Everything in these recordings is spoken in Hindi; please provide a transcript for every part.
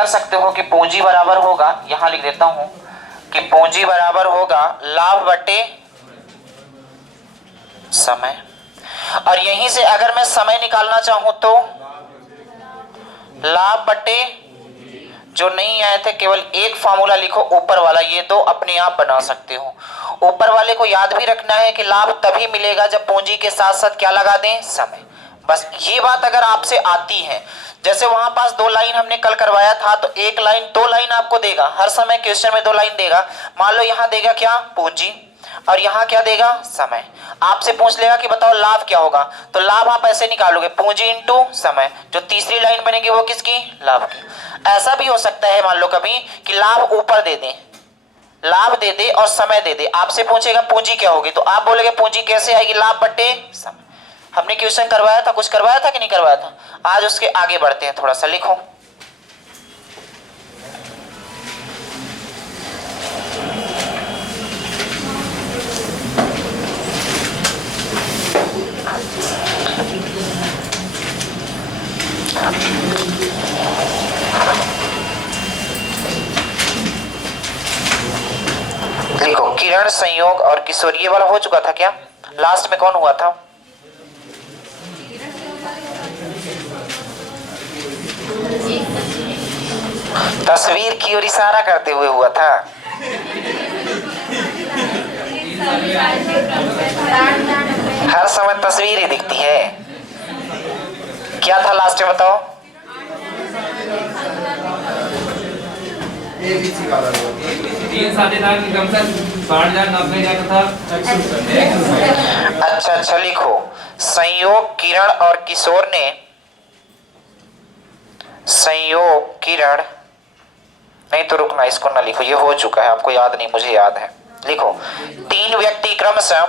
कर सकते हो कि पूंजी बराबर होगा, यहां लिख देता हूं कि पूंजी बराबर होगा लाभ बटे समय। और यहीं से अगर मैं समय निकालना चाहूं तो लाभ बटे, जो नहीं आए थे केवल एक फार्मूला लिखो ऊपर वाला, ये दो अपने आप बना सकते हो। ऊपर वाले को याद भी रखना है कि लाभ तभी मिलेगा जब पूंजी के साथ साथ क्या लगा दें, समय। बस ये बात अगर आपसे आती है, जैसे वहां पास 2 लाइन हमने कल करवाया था, तो 1 लाइन 2 लाइन आपको देगा, हर समय क्वेश्चन में 2 लाइन देगा। मान लो यहां देगा क्या, पूंजी, और यहां क्या देगा, समय। आपसे पूछ लेगा कि बताओ लाभ क्या होगा, तो लाभ आप ऐसे निकालोगे पूंजी इंटू समय। जो तीसरी लाइन बनेगी वो किसकी, लाभ की। ऐसा भी हो सकता है मान लो कभी कि लाभ ऊपर दे दे, लाभ दे दे और समय दे दे, आपसे पूछेगा पूंजी क्या होगी, तो आप बोलोगे पूंजी कैसे आएगी, लाभ बटे समय। हमने क्वेश्चन करवाया था, कुछ करवाया था कि नहीं करवाया था। आज उसके आगे बढ़ते हैं, थोड़ा सा लिखो। लिखो किरण, संयोग और किशोर, ये वाला हो चुका था क्या, लास्ट में कौन हुआ था, तस्वीर की ओर इशारा करते हुए हुआ था। हर समय तस्वीर ही दिखती है। क्या था लास्ट में बताओ, अच्छा लिखो संयोग किरण और किशोर ने, संयोग किरण, नहीं तो रुकना, इसको ना लिखो, ये हो चुका है, आपको याद नहीं, मुझे याद है। लिखो 3 व्यक्ति क्रमशः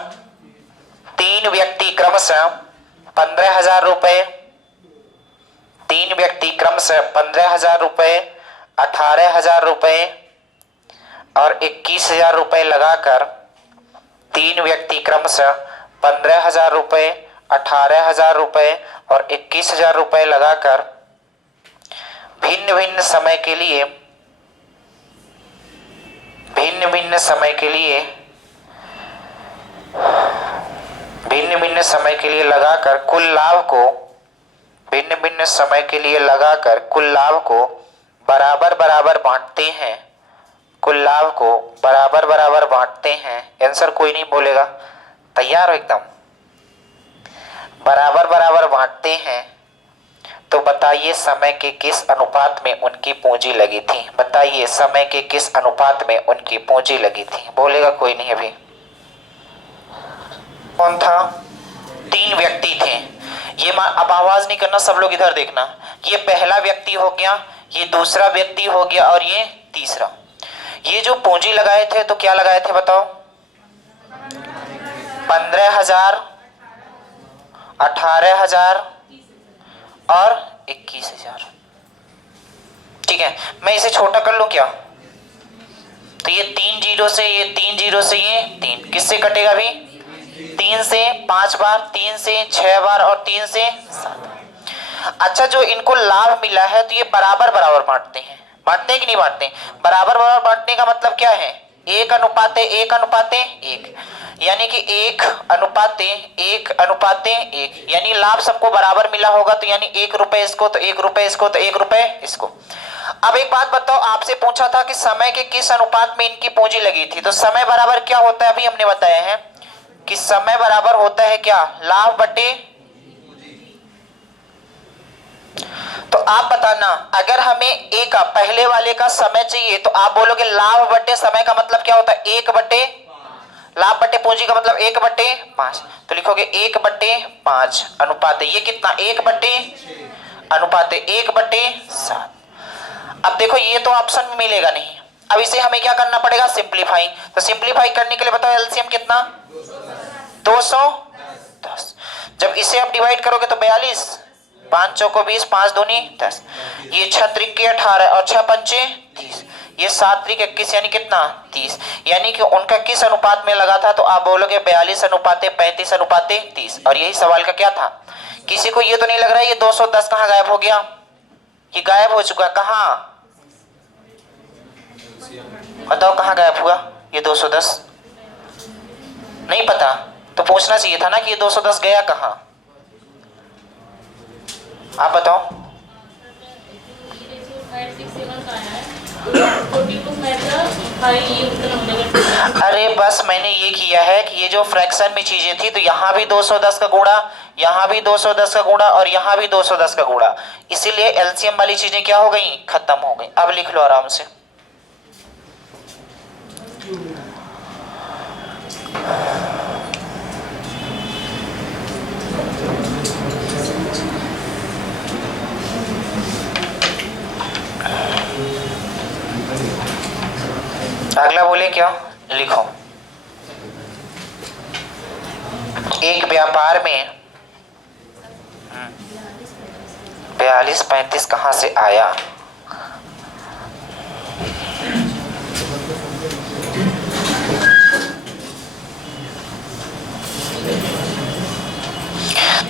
15,000 रुपए, 3 व्यक्ति क्रमशः 15,000 रुपए, 18,000 रुपए और 21,000 रुपए लगाकर, 3 व्यक्ति क्रमशः 15,000 रुपए, 18,000 रुपए और 21,000 रुपए लगाकर भिन्न भिन्न समय के लिए लगाकर कुल लाभ को बराबर बराबर बांटते हैं। आंसर कोई नहीं बोलेगा, तैयार हो एकदम, बराबर बराबर बांटते हैं। तो बताइए समय के किस अनुपात में उनकी पूंजी लगी थी, बताइए समय के किस अनुपात में उनकी पूंजी लगी थी, बोलेगा कोई नहीं अभी। कौन था, 3 व्यक्ति थे। ये अब आवाज नहीं करना, सब लोग इधर देखना। ये पहला व्यक्ति हो गया, ये दूसरा व्यक्ति हो गया और ये तीसरा। ये जो पूंजी लगाए थे तो क्या लगाए थे बताओ, 15,000, 18,000 और 21,000। ठीक है, मैं इसे छोटा कर लूं क्या, तो ये 3 जीरो से ये 3 जीरो से ये 3 किससे कटेगा अभी, 3 से 5 बार, 3 से 6 बार और 3 से 7। अच्छा, जो इनको लाभ मिला है तो ये बराबर बराबर बांटते हैं कि नहीं बांटते, बराबर बराबर बांटने का मतलब क्या है, 1:1:1, यानी कि 1:1:1, यानी लाभ सबको बराबर मिला होगा, तो यानी 1 रुपए इसको तो 1 रुपए इसको तो 1 रुपए इसको। अब एक बात बताओ, आपसे पूछा था कि समय के किस अनुपात में इनकी पूंजी लगी थी, तो समय बराबर क्या होता है, अभी हमने बताया है कि समय बराबर होता है क्या, लाभ बटे। तो आप बताना, अगर हमें एक पहले वाले का समय चाहिए तो आप बोलोगे लाभ बटे समय का मतलब क्या होता है, 1/, लाभ बटे पूंजी का मतलब 1/5, तो लिखोगे 1/5 अनुपात, ये कितना 1/7। अब देखो ये तो ऑप्शन में मिलेगा नहीं, अब इसे हमें क्या करना पड़ेगा, सिंप्लीफाई। तो सिंप्लीफाई करने के लिए बताओ एलसीएम कितना, 210। जब इसे आप डिवाइड करोगे तो 42, 5 चौको 20, 5 दूनी 10, ये 6 त्रिक 18 और 6 पंचे 30, ये 7 त्रिक 21 यानी कितना 30, यानी कि उनका किस अनुपात में लगा था, तो आप बोलोगे 42:35:30। और यही सवाल का क्या था। किसी को ये तो नहीं लग रहा है ये 210 कहाँ गायब हो गया, ये गायब हो चुका, कहाँ बताओ कहाँ गायब हुआ ये 210? नहीं पता तो पूछना चाहिए था ना कि ये 210 गया कहाँ। आप बताओ। अरे बस मैंने ये किया है कि ये जो फ्रैक्शन में चीजें थी तो यहाँ भी 210 का गुणा, यहाँ भी 210 का गुणा और यहाँ भी 210 का गुणा, इसीलिए एलसीएम वाली चीजें क्या हो गई, खत्म हो गई। अब लिख लो आराम से। अगला बोले क्या, लिखो। एक व्यापार में 42-35 कहां से आया?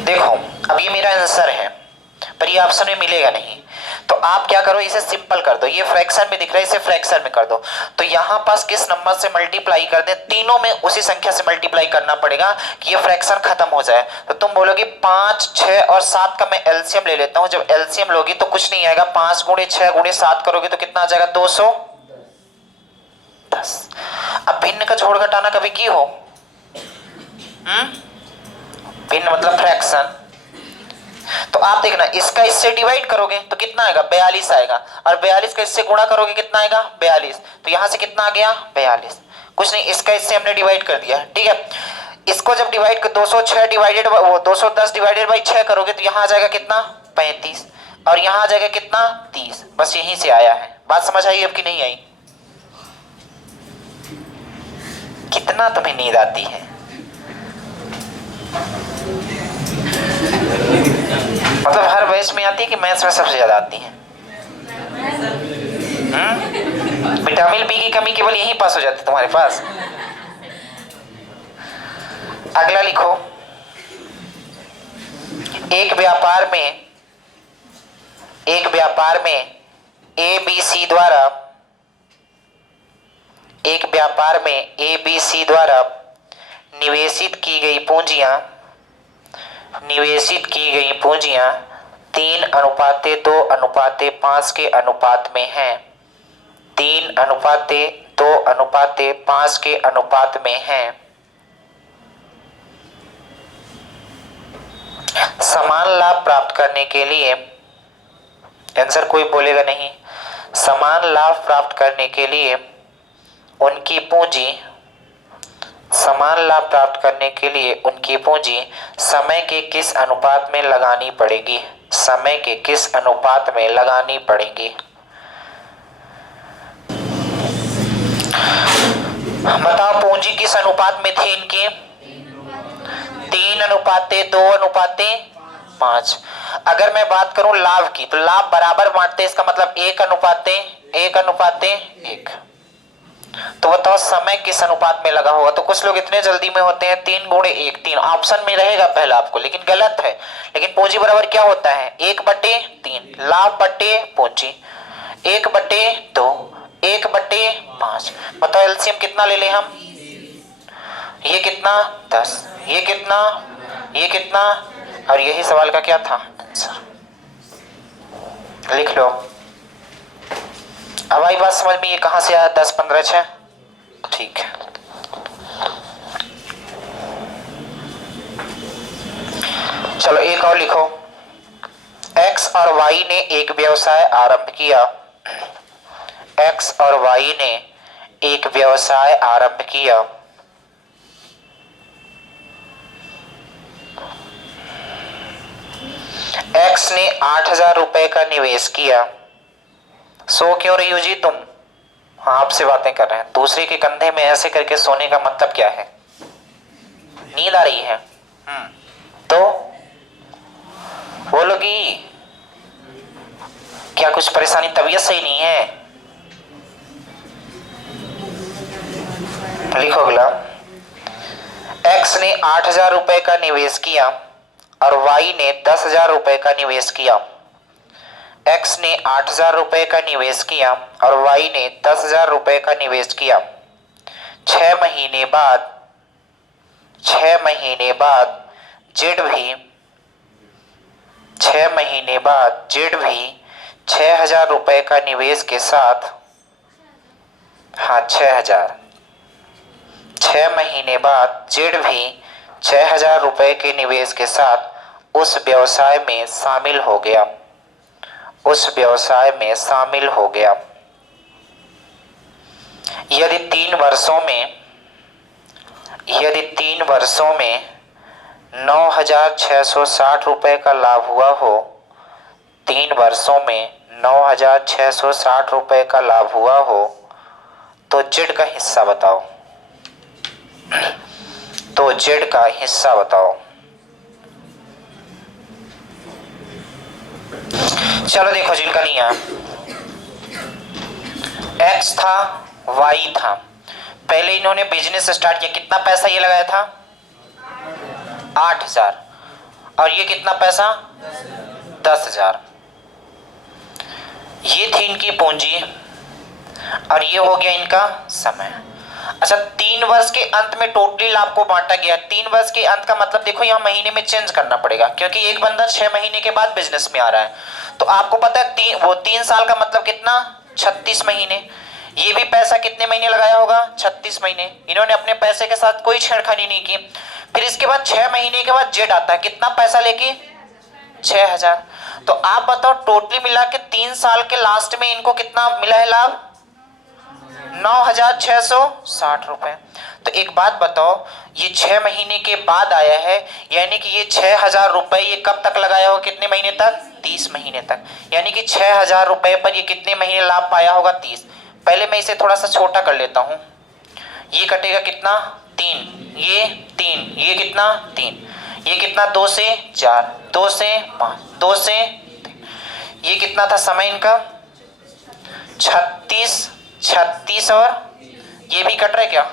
देखो अब ये मेरा आंसर है पर ये ऑप्शन में मिलेगा नहीं, तो आप क्या करो, इसे सिंपल कर दो। ये फ्रैक्शन में दिख रहा है, इसे फ्रैक्शन में कर दो। तो यहां पास किस नंबर से मल्टीप्लाई कर दे, तीनों में उसी संख्या से मल्टीप्लाई करना पड़ेगा कि ये फ्रैक्शन खत्म हो जाए। तो तुम बोलोगे 5, 6 और 7 का मैं एलसीएम ले लेता हूं। जब एलसीएम लोगी तो कुछ नहीं आएगा, 5 गुणे 6 गुणे 7 करोगे तो कितना आ जाएगा, 210। अब भिन्न का जोड़ घटाना कभी की हो? भिन्न मतलब फ्रैक्शन। तो आप देखना, इसका इससे डिवाइड करोगे तो कितना आएगा, 42 आएगा, और 42 का इससे गुणा करोगे कितना आएगा, 42। तो यहां से कितना आ गया, 42। कुछ नहीं, इसका इससे हमने डिवाइड कर दिया, ठीक है। इसको जब डिवाइड कर 206 डिवाइडेड वो 210 डिवाइडेड बाई 6 करोगे तो यहां आ जाएगा कितना, 35, और यहां आ जाएगा कितना, 30। बस यहीं से आया है। बात समझ आई अब कि नहीं आई? कितना तुम्हें नींद आती है? मतलब हर बैच में आती है कि मैथ्स में सबसे ज्यादा आती है? विटामिन बी की कमी केवल यहीं पास हो जाती है तुम्हारे पास। अगला लिखो। एक व्यापार में ए बी सी द्वारा निवेशित की गई पूंजियां 3:2:5 के अनुपात में हैं। 3:2:5 के अनुपात में हैं। समान लाभ प्राप्त करने के लिए, आंसर कोई बोलेगा नहीं, समान लाभ प्राप्त करने के लिए उनकी पूंजी समय के किस अनुपात में लगानी पड़ेगी? समय के किस अनुपात में लगानी पड़ेगी? बताओ पूंजी किस अनुपात में थी इनकी? 3:2:5। अगर मैं बात करूं लाभ की तो लाभ बराबर बांटते, इसका मतलब 1:1। तो बताओ समय किस अनुपात में लगा होगा? तो कुछ लोग इतने जल्दी में होते हैं 3:1, 3 ऑप्शन में रहेगा पहला आपको, लेकिन गलत है। लेकिन पूंजी बराबर क्या होता है, 1/3, लाभ बटे पूंजी 1/2, 1/5। बताओ एलसीएम कितना ले ले हम? ये कितना, 10, ये कितना, और यही सवाल का क्या था आंसर। लिख लो। अब आई बात समझ में, ये कहां से आया, 10, 15, 6, ठीक है। चलो एक और लिखो। एक्स और वाई ने एक व्यवसाय आरंभ किया। एक्स और वाई ने एक व्यवसाय आरंभ किया। एक्स ने 8,000 रुपए का निवेश किया। सो क्यों रही हो जी तुम? हाँ, आपसे बातें कर रहे हैं। दूसरे के कंधे में ऐसे करके सोने का मतलब क्या है? नींद आ रही है? तो बोलोगी क्या कुछ परेशानी, तबीयत सही नहीं है? लिखो अगला। एक्स ने 8,000 रुपए का निवेश किया और वाई ने 10,000 रुपए का निवेश किया। एक्स ने 8,000 रुपए का निवेश किया और वाई ने 10,000 रुपए का निवेश किया। 6 महीने बाद जेड भी 6,000 रुपए का निवेश के साथ, हाँ 6,000, 6 महीने बाद जेड भी 6,000 रुपए के निवेश के साथ उस व्यवसाय में शामिल हो गया। यदि 3 वर्षों में 9,660 रुपए का लाभ हुआ हो, 3 वर्षों में 9,660 रुपए का लाभ हुआ हो, तो जेड का हिस्सा बताओ। चलो देखो जिनका नहीं है, एक्स था, वाई था। पहले इन्होंने बिजनेस स्टार्ट किया, कितना पैसा ये लगाया था? 8,000। और ये कितना पैसा? 10,000। ये थी इनकी पूंजी और ये हो गया इनका समय। अच्छा, 3 वर्ष के अंत में टोटली लाभ को बांटा गया। 3 वर्ष के अंत का मतलब देखो यहाँ महीने में चेंज करना पड़ेगा, क्योंकि एक बंदा 6 महीने के बाद बिजनेस में आ रहा है। तो आपको पता है वो 3 साल का मतलब कितना? 36 महीने। ये भी पैसा कितने महीने लगाया होगा? 36 महीने। इन्होंने अपने पैसे के साथ कोई छेड़खानी नहीं की। फिर इसके बाद 6 महीने के बाद जेड आता है, कितना पैसा लेके? 6,000। तो आप बताओ टोटली मिला के 3 साल के लास्ट में इनको कितना मिला है लाभ? 9,660 रुपए। तो एक बात बताओ, ये 6 महीने के बाद आया है, यानी कि ये 6,000 रुपए ये कब तक लगाया होगा? कितने महीने तक? 30 महीने तक। यानी कि 6,000 रुपए पर ये कितने महीने लाभ पाया होगा? 30। पहले मैं इसे थोड़ा सा छोटा कर लेता हूं। ये कटेगा कितना? 3, ये 3, ये कितना? 3, ये कितना? 2 से 4, 2 से 5, 2 से 3। ये कितना था समय इनका? 36 और ये भी कट रहा है क्या?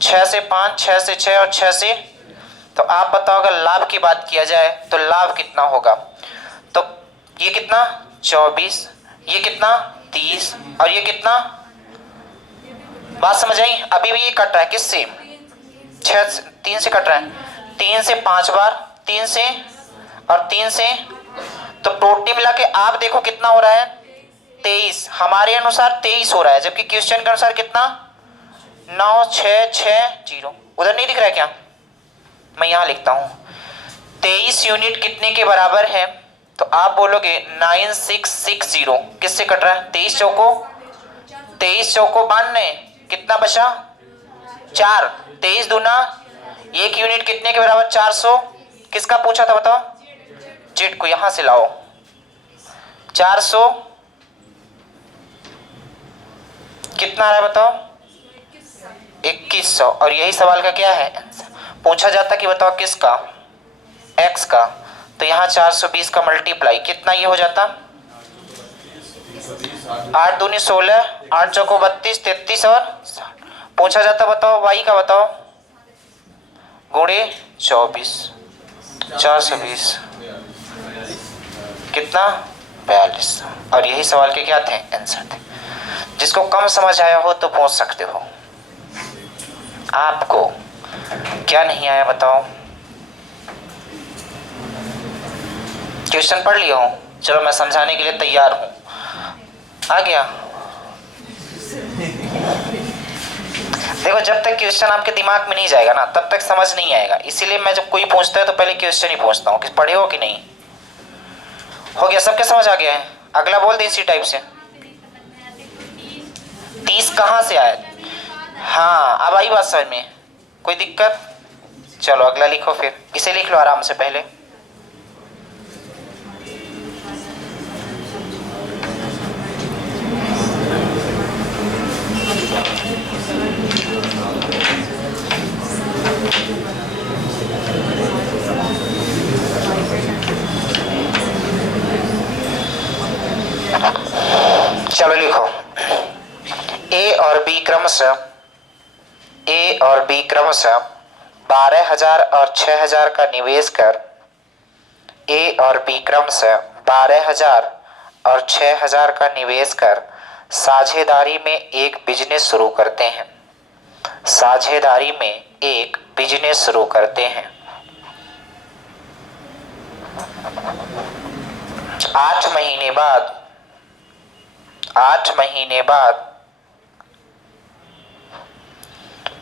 6 से 5, 6 से 6 और 6 से। तो आप बताओ अगर लाभ की बात किया जाए तो लाभ कितना होगा? तो ये कितना? 24, ये कितना? 30 और ये कितना? बात समझ आई? अभी भी ये कट रहा है किससे? 3 से कट रहा है। 3 से 5 बार, 3 से और 3 से। तो टोटल मिला के आप देखो कितना हो रहा है? 23। हमारे अनुसार 23 हो रहा है, जबकि क्वेश्चन के अनुसार कितना? 9,660। उधर नहीं दिख रहा है क्या? मैं यहां लिखता हूं। 23 यूनिट कितने के बराबर है? तो आप बोलोगे 9660। किससे कट रहा है? 23 चौको 92। कितना बचा? 4। 23 दूना 1 यूनिट कितने के बराबर? 400। किसका पूछा था बताओ? जेड को। यहां से लाओ 400 कितना आ रहा है बताओ? 2100। और यही सवाल का क्या है? पूछा जाता कि बताओ किसका? एक्स का। तो यहाँ 420 का मल्टीप्लाई कितना ये हो जाता? 8 दूनी 16, 8 चौको 32, 33 और 60। पूछा जाता बताओ वाई का, बताओ गुणे 24, 420 कितना? 42। और यही सवाल के क्या थे? आंसर थे। जिसको कम समझ आया हो तो पूछ सकते हो। आपको क्या नहीं आया बताओ? क्वेश्चन पढ़ लिया हो? चलो मैं समझाने के लिए तैयार हूं। आ गया? देखो जब तक क्वेश्चन आपके दिमाग में नहीं जाएगा ना तब तक समझ नहीं आएगा। इसीलिए मैं जब कोई पूछता है तो पहले क्वेश्चन ही पूछता हूँ कि पढ़े हो कि नहीं। हो गया? सबके समझ आ गया है? अगला बोल दे इसी टाइप से। 30 कहाँ से आया? हाँ अब आई बात समझ में? कोई दिक्कत? चलो अगला लिखो, फिर इसे लिख लो आराम से पहले। चलो लिखो ए और बी क्रमशः 12,000 और 6,000 का निवेश कर ए और बी क्रमशः 12,000 और 6,000 का निवेश कर साझेदारी में एक बिजनेस शुरू करते हैं। साझेदारी में एक बिजनेस शुरू करते हैं। 8 महीने बाद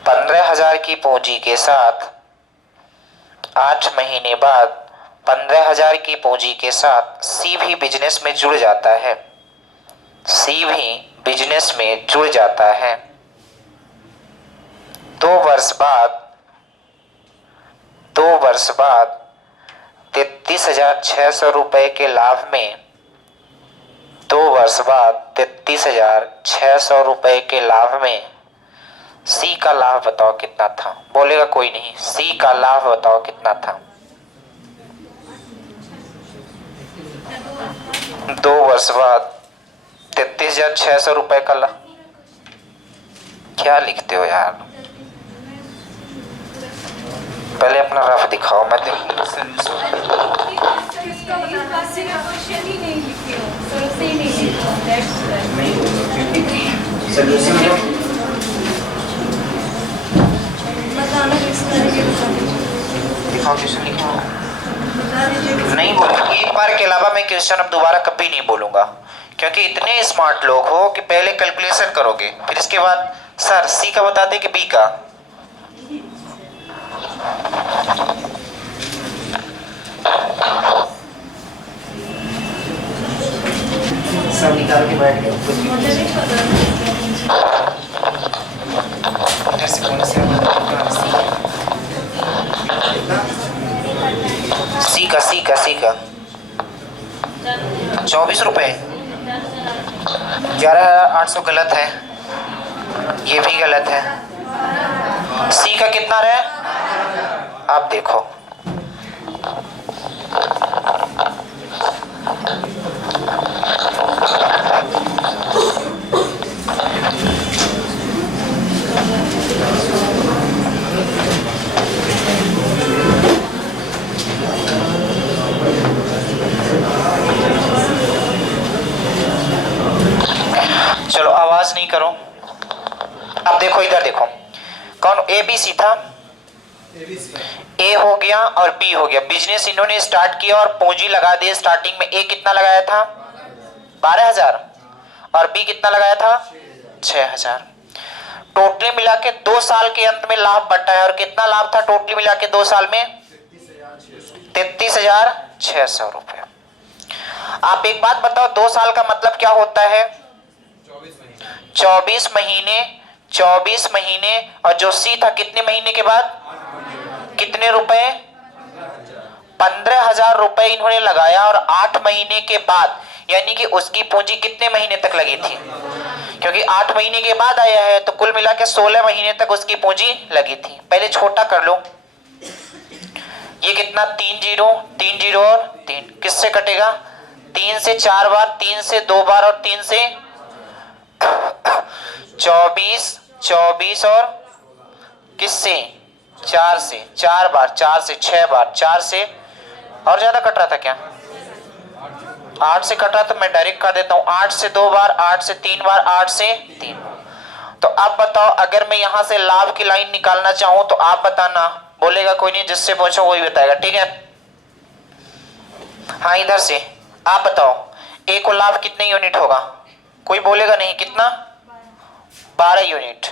15,000 की पूंजी के साथ 8 महीने बाद 15,000 की पूंजी के साथ सी भी बिजनेस में जुड़ जाता है। सी भी बिजनेस में जुड़ जाता है। 2 वर्ष बाद 33,600 रुपए के लाभ में 2 वर्ष बाद 33,600 रुपए के लाभ में सी का लाभ बताओ कितना था? बोलेगा कोई नहीं। सी का लाभ बताओ कितना था? 2 वर्ष बाद 33,600 रुपए का लाभ। क्या लिखते हो यार? पहले अपना रफ दिखाओ। मैं दिखाओ क्वेश्चन लिखा नहीं बोलूंगा। एक बार के अलावा मैं क्वेश्चन अब दोबारा कभी नहीं बोलूंगा, क्योंकि इतने स्मार्ट लोग हो कि पहले कैलकुलेशन करोगे, फिर इसके बाद सर सी का बताते कि बी का। सब निकाल के बैठ गए। सी का 24 रुपए। 11,800 गलत है, ये भी गलत है। सी का कितना रहे? आप देखो, चलो आवाज नहीं करो। अब देखो इधर देखो, कौन ए बी सी था? ए हो गया और बी हो गया। बिजनेस इन्होंने स्टार्ट किया और पूंजी लगा दी। स्टार्टिंग में ए कितना लगाया था? 12,000 और बी कितना लगाया था? 6,000। टोटली मिला के 2 साल के अंत में लाभ बटा है। और कितना लाभ था टोटली मिला के 2 साल में? 33,600 रुपए। आप एक बात बताओ, 2 साल का मतलब क्या होता है? 24 महीने। और जो सी था कितने महीने के बाद? कितने रुपए? 15,000 रुपए इन्होंने लगाया और 8 महीने के बाद, यानी कि उसकी पूंजी कितने महीने तक लगी थी? क्योंकि 8 महीने के बाद आया है तो कुल मिला के 16 महीने तक उसकी पूंजी लगी थी। पहले छोटा कर लो, ये कितना? 3 0 और 3 किससे कटेगा? 3 से 4 बार, 3 से 2 बार और 3 से 24 और किससे? 4 से 4 बार, 4 से 6 बार, 4 से और ज्यादा कट रहा था क्या? 8 से कट रहा तो मैं डायरेक्ट कर देता हूं। 8 से 2 बार, 8 से 3 बार, 8 से 3। तो अब बताओ, अगर मैं यहां से लाभ की लाइन निकालना चाहूं तो आप बताना। बोलेगा कोई नहीं, जिससे पूछो वही बताएगा, ठीक है? हाँ इधर से आप बताओ, ए को लाभ कितने यूनिट होगा? कोई बोलेगा नहीं। कितना? 12 यूनिट।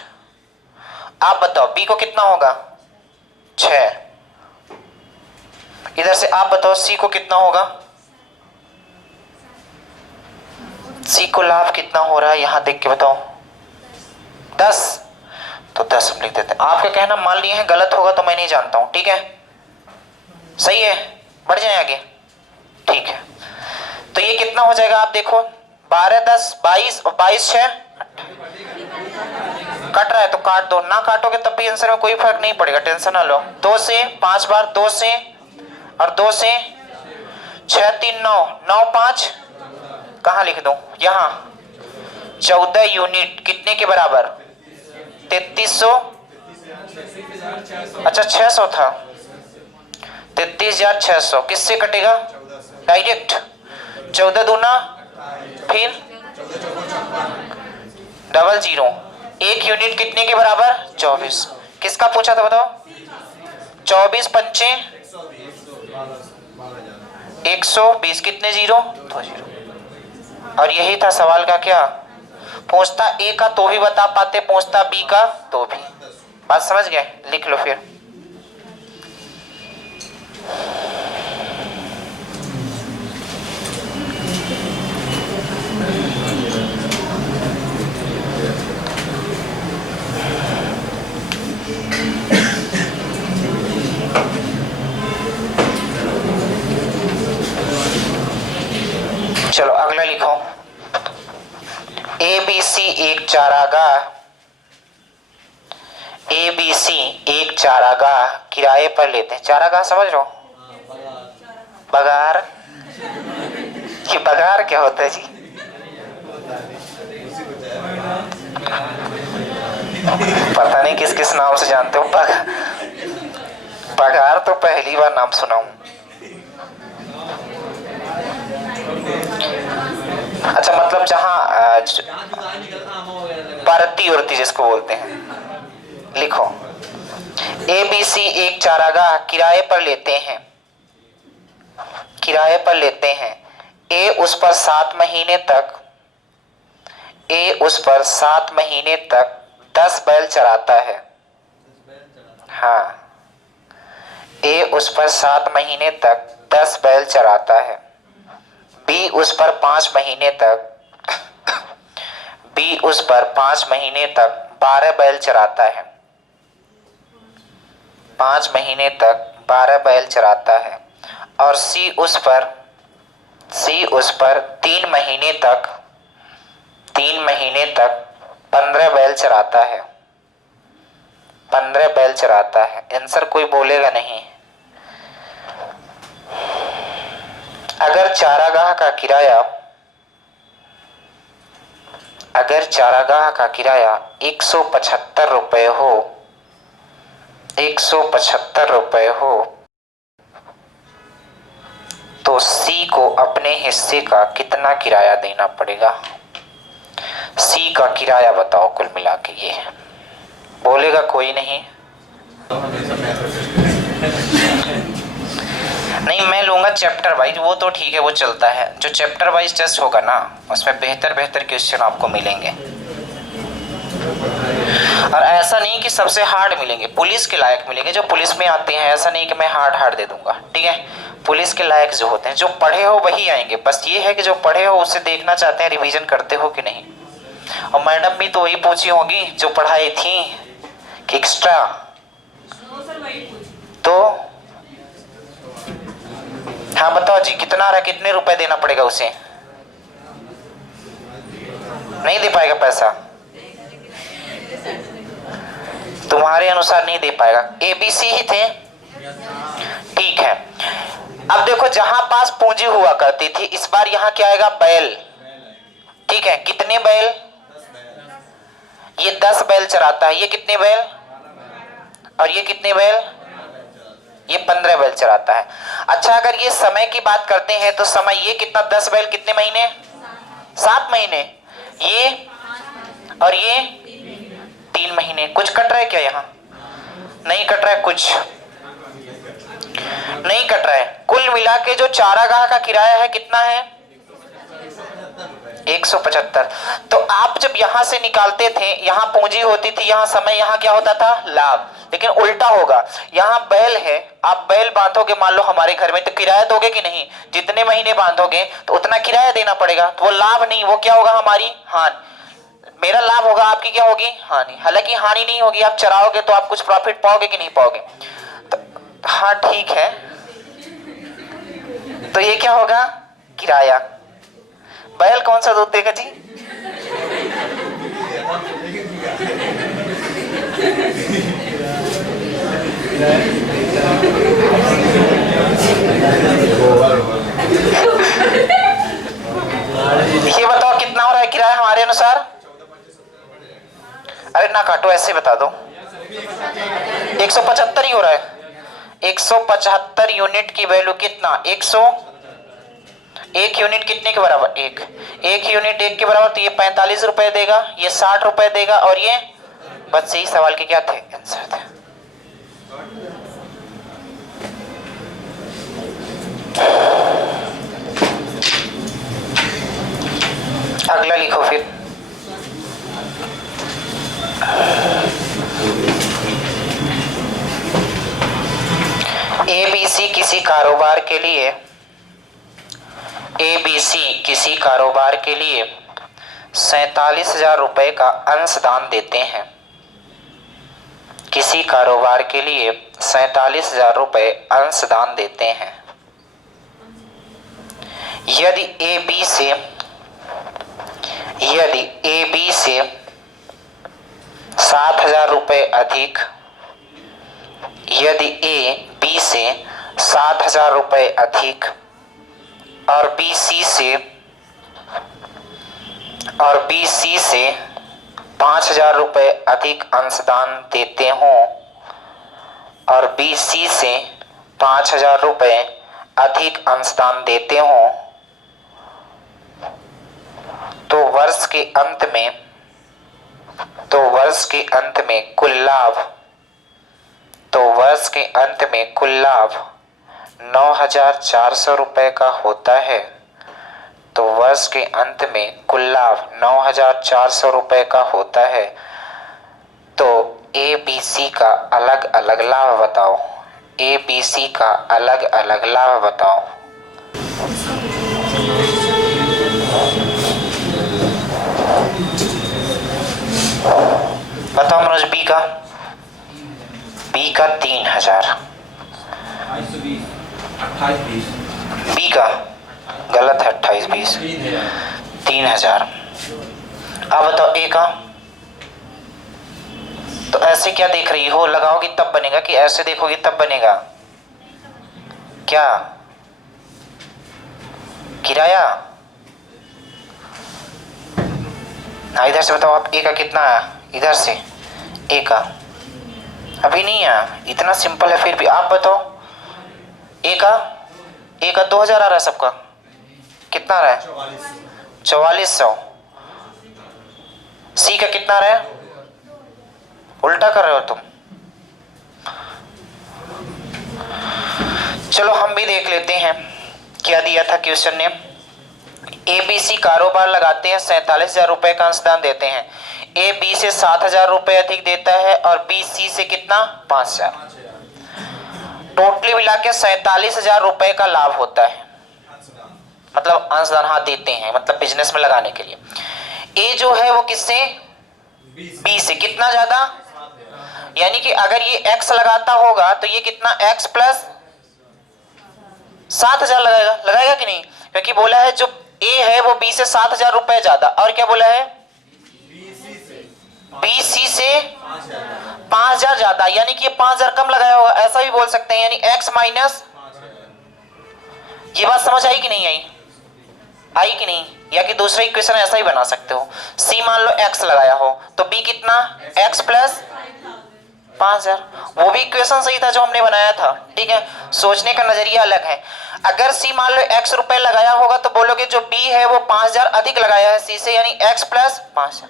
आप बताओ बी को कितना होगा? 6। इधर से आप बताओ सी को कितना होगा? सी को लाभ कितना हो रहा है यहां देख के बताओ। 10। तो 10 हम लिख देते हैं। आपका कहना मान लिए हैं, गलत होगा तो मैं नहीं जानता हूं, ठीक है? सही है, बढ़ जाए आगे, ठीक है? तो ये कितना हो जाएगा आप देखो, 12 10 22 और 22 6 कट रहा है तो काट दो, ना काटोगे तब भी आंसर में कोई फर्क नहीं पड़ेगा, टेंशन ना लो। 2 से 5 बार, 2 से और 2 से 6 3 9 9 5 कहां लिख दूं? यहां 14 यूनिट कितने के बराबर? 3300। अच्छा 600 था, 33,600 किससे कटेगा? डायरेक्ट 14 दूना, फिर डबल जीरो। एक यूनिट कितने के बराबर? 24। किसका पूछा था बताओ? 24 पंचे 120, कितने जीरो? 2 जीरो। और यही था सवाल का क्या? पूछता ए का तो भी बता पाते, पूछता बी का तो भी। बात समझ गए? लिख लो फिर। चलो अगला लिखो। ABC एक चारागाह, ABC एक चारागाह किराए पर लेते हैं। चारागाह समझ रहे हो? बगार। ये बगार क्या होता है जी? पता नहीं किस किस नाम से जानते हो। बगार तो पहली बार नाम सुना हूं। अच्छा, मतलब जहां परती उड़ती जिसको बोलते हैं। लिखो, ABC एक चारागाह किराए पर लेते हैं, किराए पर लेते हैं। ए उस पर 7 महीने तक, ए उस पर 7 महीने तक 10 बैल चराता है। हाँ, ए उस पर 7 महीने तक 10 बैल चराता है। बी उस पर 5 महीने तक, बी उस पर 5 महीने तक 12 बैल चराता है। 5 महीने तक 12 बैल चराता है। और सी उस पर 3 महीने तक 15 बैल चराता है। 15 बैल चराता है। आंसर कोई बोलेगा नहीं। अगर चारागाह का किराया 175 रुपए हो, 175 रुपए हो, तो सी को अपने हिस्से का कितना किराया देना पड़ेगा? सी का किराया बताओ कुल मिला के। ये बोलेगा कोई नहीं। नहीं, मैं लूंगा चैप्टर वाइज, वो तो ठीक है, वो चलता है। जो चैप्टर वाइज टेस्ट होगा ना, उसमें बेहतर बेहतर क्वेश्चन आपको मिलेंगे। और ऐसा नहीं कि सबसे हार्ड मिलेंगे, पुलिस के लायक मिलेंगे जो पुलिस में आते हैं। ऐसा नहीं कि मैं हार्ड दे दूंगा, ठीक है। पुलिस के लायक जो होते हैं, जो पढ़े हो वही आएंगे। बस ये है कि जो पढ़े हो उससे देखना चाहते हैं रिवीजन करते हो कि नहीं। और मैडम भी तो वही पूछी होगी जो पढ़ाई थी कि एक्स्ट्रा। तो हाँ बताओ जी, कितना आ रहा है? कितने रुपए देना पड़ेगा उसे? नहीं दे पाएगा पैसा? तुम्हारे अनुसार नहीं दे पाएगा। ABC ही थे, ठीक है। अब देखो, जहां पास पूंजी हुआ करती थी, इस बार यहां क्या आएगा? बैल, ठीक है। कितने बैल? ये 10 बैल चराता है। ये कितने बैल? और ये कितने बैल? ये 15 बैल चराता है। अच्छा, अगर ये समय की बात करते हैं तो समय ये कितना? 10 बैल कितने महीने? 7 महीने। ये और ये 3 महीने। कुछ कट रहा है क्या यहाँ? नहीं कट रहा है, कुछ नहीं कट रहा है। कुल मिला के जो चारागाह का किराया है कितना है? 175। तो आप जब यहां से निकालते थे, यहां पूंजी होती थी, यहां समय, यहां क्या होता था? लाभ। लेकिन उल्टा होगा, यहां बैल है, आप बैल बांधोगे मान लो हमारे घर में, तो किराया दोगे कि नहीं? जितने महीने बांधोगे तो उतना किराया देना पड़ेगा। तो वो लाभ नहीं, वो क्या होगा? हमारी हानि। मेरा लाभ होगा, आपकी क्या होगी? हानि। हालांकि हानि नहीं होगी, आप चराओगे तो आप कुछ प्रॉफिट पाओगे कि नहीं पाओगे? तो हाँ ठीक है, तो ये क्या होगा? किराया। बैल कौन सा दूध देगा जी? ये बताओ कितना हो रहा है किराया हमारे अनुसार? अरे ना काटो, ऐसे बता दो। 175 ही हो रहा है। 175 यूनिट की वैल्यू कितना? एक यूनिट कितने के बराबर? एक यूनिट एक के बराबर, तो ये 45 रुपए देगा, ये 60 रुपए देगा, और ये बस यही सवाल के क्या थे? आंसर थे। अगला लिखो फिर। एबीसी किसी कारोबार के लिए किसी कारोबार के लिए 47,000 रुपए का अंशदान देते हैं। किसी कारोबार के लिए 47,000 रुपए अंशदान देते हैं। यदि ए बी से 7,000 रुपए अधिक, यदि ए बी से 7,000 रुपए अधिक और बी सी से 5,000 रुपए अधिक अंशदान देते हों, और बी सी से 5,000 रुपए अधिक अंशदान देते हों, तो वर्ष के अंत में कुल लाभ 9,400 रुपए का होता है। तो वर्ष के अंत में कुल लाभ 9,400 रुपए का होता है। तो ए बी सी का अलग अलग लाभ बताओ। ए बी सी का अलग अलग लाभ बताओ। बताओ मनोज, बी का 3,000, बी का गलत है 28-20, 3,000। अब बताओ ए का। तो ऐसे क्या देख रही हो? लगाओगी तब बनेगा कि ऐसे देखोगी तब बनेगा? क्या किराया? हाँ, इधर से बताओ आप। ए का कितना है? इधर से ए का अभी नहीं है, इतना सिंपल है। फिर भी आप बताओ। ए का 2,000 आ रहा है सबका। कितना आ रहा है? 4,400। सी का कितना आ रहा है? उल्टा कर रहे हो तुम। चलो हम भी देख लेते हैं क्या दिया था क्वेश्चन ने। एबीसी कारोबार लगाते हैं, 47,000 रुपए का अंशदान देते हैं। ए बी से 7,000 रुपए अधिक देता है और बी सी से कितना? 5,000। टोटली मिला के 47,000 रुपए का लाभ होता है। मतलब अंशदान हाँ देते हैं, मतलब बिजनेस में लगाने के लिए। ए जो है वो किससे? बी से। कितना ज्यादा? यानी कि अगर ये एक्स लगाता होगा तो ये कितना? एक्स प्लस 7,000 लगाएगा कि नहीं? क्योंकि बोला है जो ए है वो बी से 7,000 रुपए ज्यादा, और क्या बोला है? बी सी से 5,000 ज्यादा, यानी कि ये 5,000 कम लगाया होगा, ऐसा भी बोल सकते हैं। यानी एक्स माइनस। ये बात समझ आई कि नहीं आई कि नहीं? या कि दूसरा इक्वेशन ऐसा ही बना सकते हो। सी मान लो एक्स लगाया हो तो बी कितना? X plus 5,000। वो भी इक्वेशन सही था जो हमने बनाया था। ठीक है, सोचने का नजरिया अलग है। अगर सी मान लो एक्स रुपए लगाया होगा तो बोलोगे जो बी है वो 5,000 अधिक लगाया है सी से, यानी एक्स प्लस 5,000।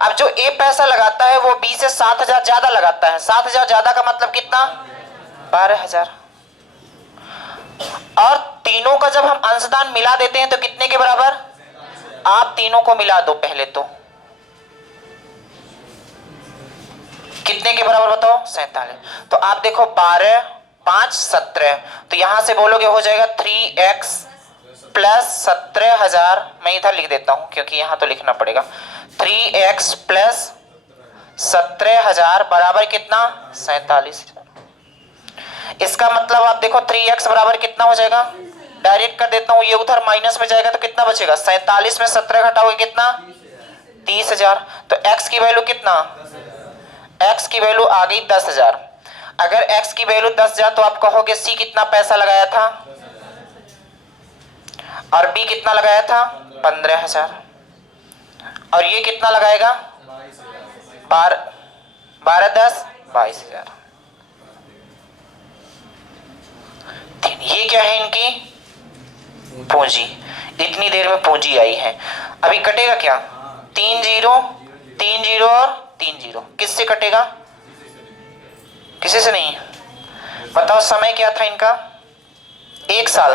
अब जो ए पैसा लगाता है वो बी से 7,000 ज्यादा लगाता है। 7,000 ज्यादा का मतलब कितना? 12,000। और तीनों का जब हम अंशदान मिला देते हैं तो कितने के बराबर? आप तीनों को मिला दो पहले तो। कितने के बराबर बताओ? 47। तो आप देखो 12, 5, 17। तो यहां से बोलोगे हो जाएगा 3x प्लस 17,000। मैं इधर लिख देता हूं क्योंकि यहां तो लिखना पड़ेगा। 3x प्लस 17,000 बराबर कितना? 47,000। इसका मतलब आप देखो 3x बराबर कितना हो जाएगा? डायरेक्ट कर देता हूं, ये उधर माइनस में जाएगा तो कितना बचेगा? 47 में 17 घटाओगे कितना? 30,000। तो x की वैल्यू कितना? x की वैल्यू आ गई 10,000। अगर x की वैल्यू 10,000 तो आप कहोगे सी कितना पैसा लगाया था और b कितना लगाया था? 15,000। और ये कितना लगाएगा? 12, 10, 22,000। ये क्या है इनकी? पूंजी, इतनी देर में पूंजी आई है। अभी कटेगा क्या? 3 जीरो, 3 जीरो और 3 जीरो, किससे कटेगा? किसी से नहीं। बताओ समय क्या था इनका? 1 साल।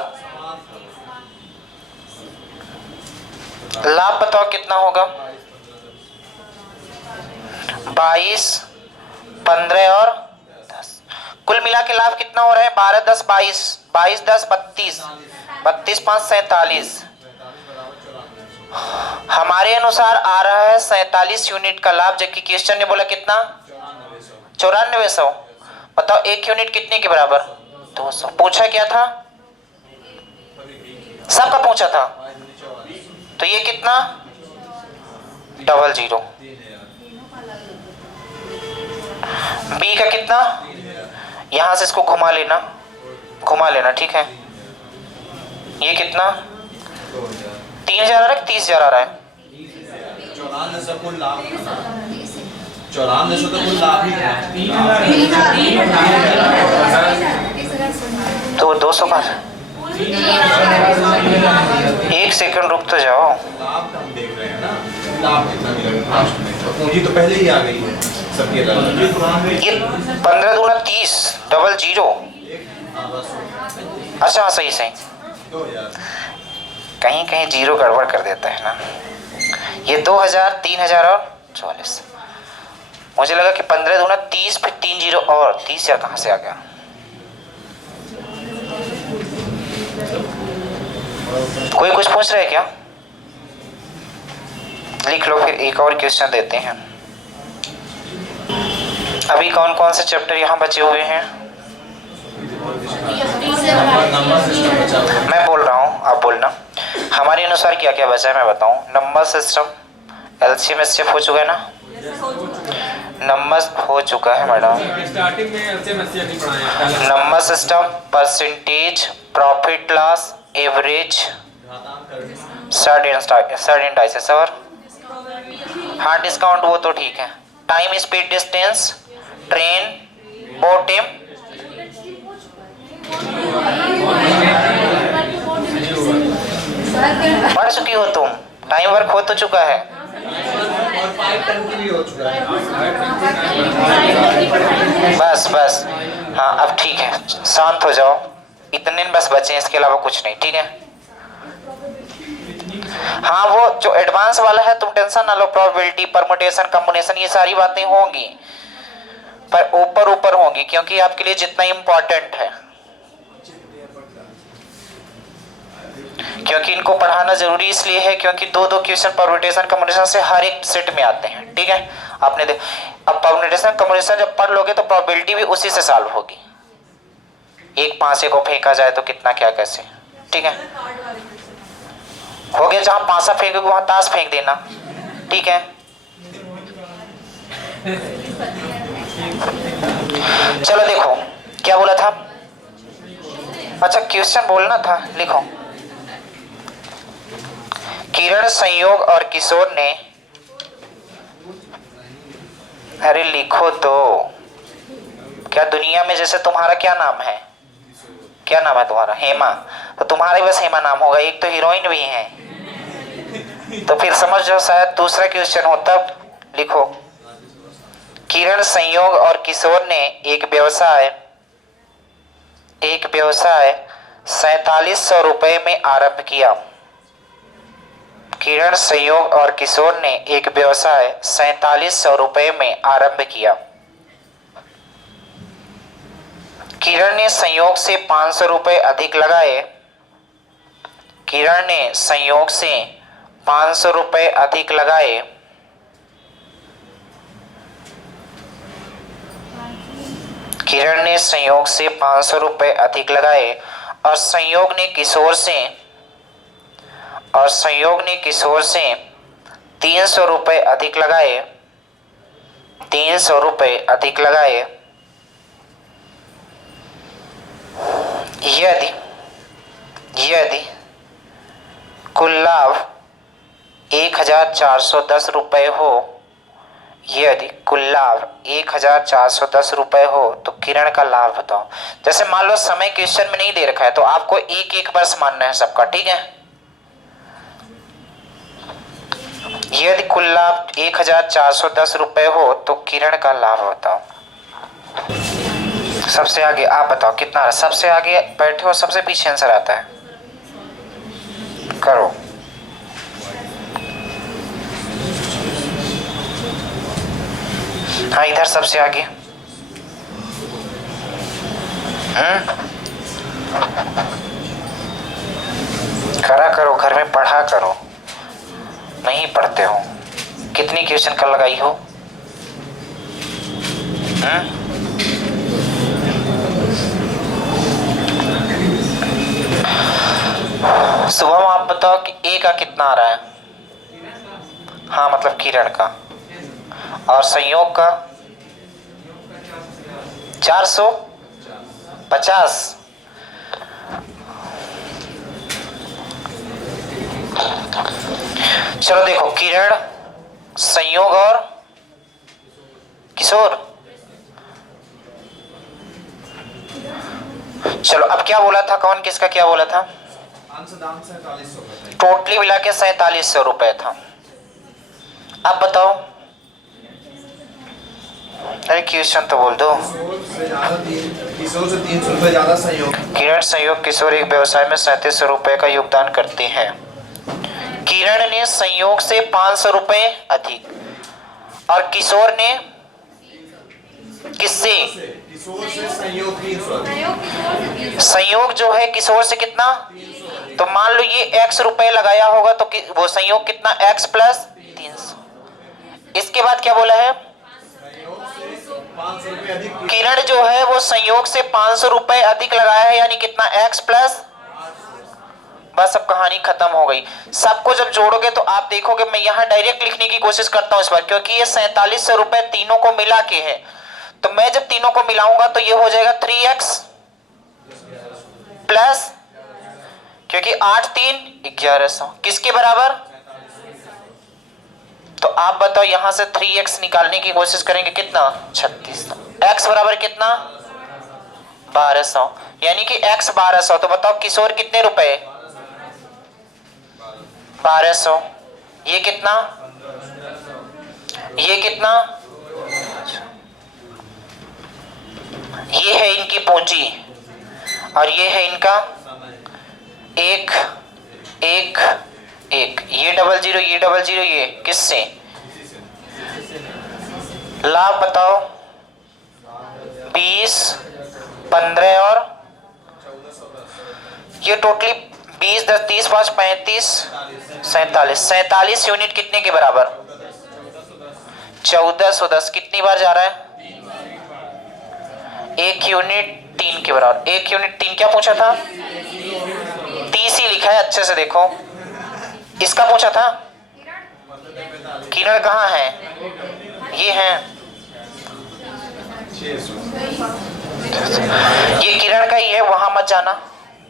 लाभ बताओ कितना होगा? 22, 15 और 10। कुल मिला के लाभ कितना हो रहा है? 12 10 22, 22 10 32, 32 5 47। हमारे अनुसार आ रहा है 47 यूनिट का लाभ, जबकि क्वेश्चन ने बोला कितना? 9400। बताओ 1 यूनिट कितने के बराबर? 200। पूछा क्या था? सबका पूछा था। तो ये कितना? 00। बी का कितना? यहां से इसको घुमा लेना, घुमा लेना, ठीक है। ये कितना? 3000 आ रहा है, 30,000 आ रहा है? 9400 कुल लाभ, 9400 तो कुल लाभ ही है। तो 200 का 1 सेकंड रुक तो जाओ। लाभ हम देख रहे हैं ना, लाभ कितना मिलेगा लास्ट में, तो पूंजी तो पहले ही आ गई है सबके अलग। ये 15 दूना 30, 00। अच्छा हाँ, सही सही। 2000 कहीं कहीं जीरो गड़बड़ कर देता है ना। ये 2000, 3000 और 44। मुझे लगा कि 15 दूना 30, फिर 3 जीरो और 30,000 कहाँ से आ गया? कोई कुछ पूछ रहा है क्या? लिख लो, फिर एक और क्वेश्चन देते हैं। अभी कौन कौन से चैप्टर यहाँ बचे हुए हैं? मैं बोल रहा हूँ, आप बोलना। हमारे अनुसार क्या क्या बचा है मैं बताऊं। नंबर सिस्टम, एलसीएम एचसीएफ हो चुका है ना? नंबर हो चुका है मैडम। स्टार्टिंग में एलसीएम एचसीएफ नहीं पढ़ाया। Number system, percentage, profit loss, average, certain dices और हाँ डिस्काउंट, वो तो ठीक है। Time, speed, distance, train, Botim, पढ़ चुकी हो तुम। टाइम वर्क हो तो चुका है। और 5 टन की भी हो चुका है। बस बस, हाँ अब ठीक है, शांत हो जाओ। इतने बस बचे हैं, इसके अलावा कुछ नहीं, ठीक है। हाँ वो जो एडवांस वाला है तुम टेंशन ना लो। प्रोबेबिलिटी, परमुटेशन, कॉम्बिनेशन, ये सारी बातें होंगी, पर ऊपर ऊपर होंगी, क्योंकि आपके लिए जितना इम्पोर्टेंट है, क्योंकि इनको पढ़ाना जरूरी इसलिए है क्योंकि दो दो क्वेश्चन परम्यूटेशन कम्युनिकेशन से हर एक सेट में आते हैं, ठीक है। आपने देख, अब परम्यूटेशन कम्युनिकेशन जब पढ़ लोगे तो प्रोबेबिलिटी भी उसी से सॉल्व होगी। एक पांसे को फेंका जाए तो कितना क्या कैसे, ठीक है। हो गया, जहां पांसा फेंकोगे वहां ताश फेंक देना, ठीक है। चलो देखो क्या बोला था। अच्छा क्वेश्चन बोलना था, लिखो। किरण, संयोग और किशोर ने, अरे लिखो तो। क्या दुनिया में जैसे तुम्हारा क्या नाम है? क्या नाम है तुम्हारा? हेमा। तो तुम्हारा ही बस हेमा नाम होगा, एक तो हीरोइन भी है। तो फिर समझ जाओ शायद दूसरा क्वेश्चन हो तब। लिखो, किरण, संयोग और किशोर ने एक व्यवसाय 4700 रुपए में आरंभ किया। किरण, संयोग और किशोर ने एक व्यवसाय 4700 रुपए में आरंभ किया। किरण ने संयोग से 500 रुपए अधिक लगाए। किरण ने संयोग से 500 रुपए अधिक लगाए। किरण ने संयोग से 500 रुपए अधिक लगाए और संयोग ने किशोर से 300 रुपए अधिक लगाए। 300 रुपए अधिक लगाए। यदि कुल लाभ 1410 रुपए हो, ये यदि कुल लाभ 1410 रुपए हो तो किरण का लाभ बताओ। जैसे मान लो समय क्वेश्चन में नहीं दे रखा है तो आपको एक एक वर्ष मानना है सबका, ठीक है। ये यदि कुल लाभ 1410 रुपए हो तो किरण का लाभ बताओ। सबसे आगे आप बताओ कितना है? सबसे आगे बैठे हो, सबसे पीछे आंसर आता है, करो। हाँ इधर सबसे आगे। करा करो, घर में पढ़ा करो, नहीं पढ़ते हो। कितनी क्वेश्चन कल लगाई हो? सुबह आप बताओ कि ए का कितना आ रहा है? हाँ मतलब किरण का। और संयोग का 450। चलो देखो, किरण, संयोग और किशोर। चलो अब क्या बोला था, कौन किसका क्या बोला था? अंशदान 4700 का। टोटली मिला के 4700 रुपए था। अब बताओ, अरे क्वेश्चन तो बोल दो। किशोर से 300 रुपए ज्यादा संयोग। किरण, संयोग, किशोर एक व्यवसाय में 3700 रुपए का योगदान करते हैं। किरण ने संयोग से 500 रुपए अधिक और किशोर ने किससे? किशोर से संयोग 300 अधिक। संयोग जो है किशोर से कितना? तो मान लो ये x रुपए लगाया होगा तो वो संयोग कितना? x plus 300। इसके बाद क्या बोला है? 500 रुपए अधिक। किरण जो है वो संयोग से 500 रुपए अधिक लगाया है, यानी कितना? x plus. बस अब कहानी खत्म हो गई। सबको जब जोड़ोगे तो आप देखोगे, मैं यहाँ डायरेक्ट लिखने की कोशिश करता हूँ इस बार, क्योंकि ये 4700 रुपए तीनों को मिला के है। तो मैं जब तीनों को मिलाऊंगा तो ये हो जाएगा 3x प्लस, क्योंकि 8 3 1100 किसके बराबर? तो आप बताओ, यहां से 3x निकालने की कोशिश करेंगे, कितना? 3600। x बराबर कितना? 1200, यानी कि x 1200। तो बताओ किशोर कितने रुपए? 1200। ये कितना? ये कितना? ये है इनकी पूंजी और ये है इनका एक एक एक। ये 00, ये 00, ये किससे? लाभ बताओ। 20, 15 और ये टोटली 20, 10, 30, 5, 35, 47। 47 यूनिट कितने के बराबर? 1410। कितनी बार जा रहा है? 1 यूनिट 3 के बराबर। 1 यूनिट 3 क्या पूछा था? 30 ही लिखा है, अच्छे से देखो। इसका पूछा था? किरण कहाँ है? ये है, ये किरण का ही है, वहां मत जाना,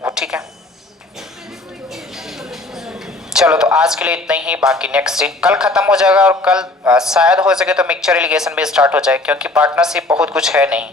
वो ठीक है। चलो तो आज के लिए इतना ही, बाकी नेक्स्ट डे कल खत्म हो जाएगा और कल शायद हो सके तो मिक्सचर एलिगेशन भी स्टार्ट हो जाए, क्योंकि पार्टनरशिप बहुत कुछ है नहीं।